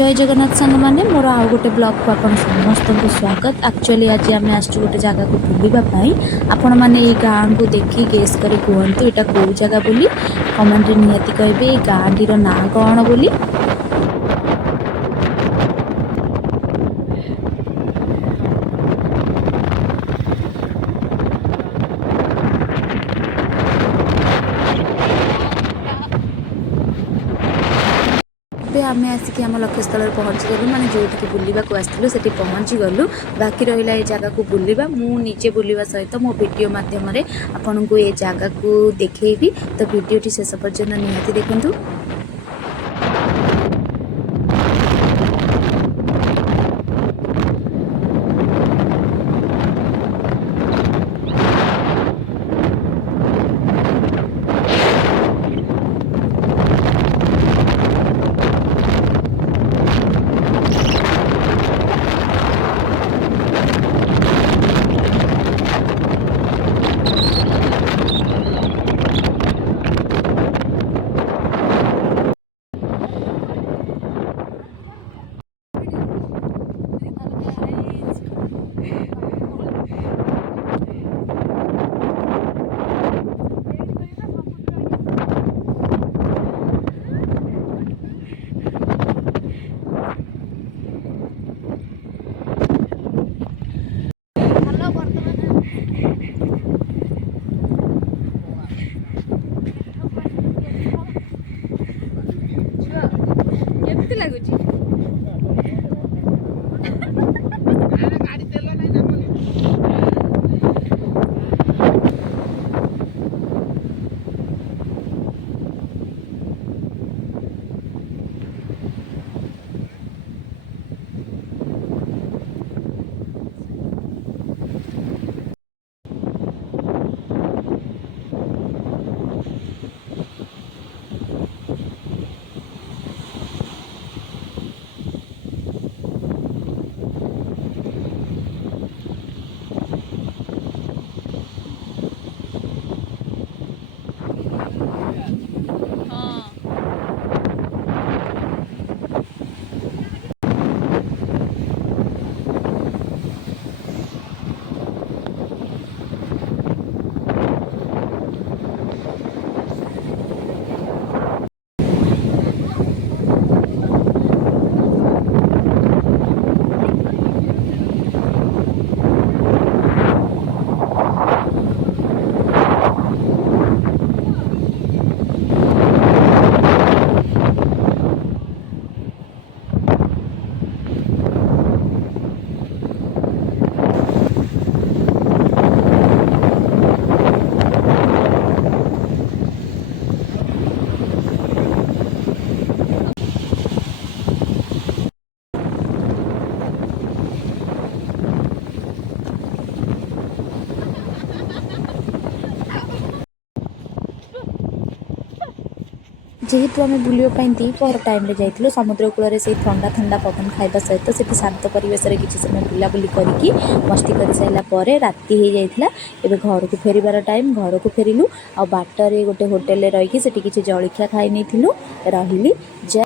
जय जगन्नाथ सांग मैंने मोर आउ गोटे ब्लॉग को आपन समस्त को स्वागत। एक्चुअली आज आम आस गोटे जगह को बुलवाई आपण मैंने गाँ को देखी गेस करी कहतु यहाँ कौ जगह बोली कमेंट निहाती कहे गाँ टीर ना कौन बोली। आम आसिक आम लक्ष्यस्थल पहुँचीगलु माने जो बुलवा को आसलु से पहुँची गलु। बाकी रहा ये जगह को बुलवा मुझे बुलवा सहित मो वीडियो माध्यम आपन को ये जगह को देखी। तो वीडियोटी शेष पर्यंत निहाती देखंतु। जेहेतु आम बुलवाई दीपहर टाइम जाइलु समुद्र कूल से ठंडा ठंडा पवन खाइबा सहित से शांत परिवेश किसी समय बुलाबुली करके मस्ती कर सारापर राति हो जाता। एवं घर को फेरबार टाइम घर को फेरिलु आ बाटर गोटे होटेल रही किसी जलखिया खाई नहीं रही।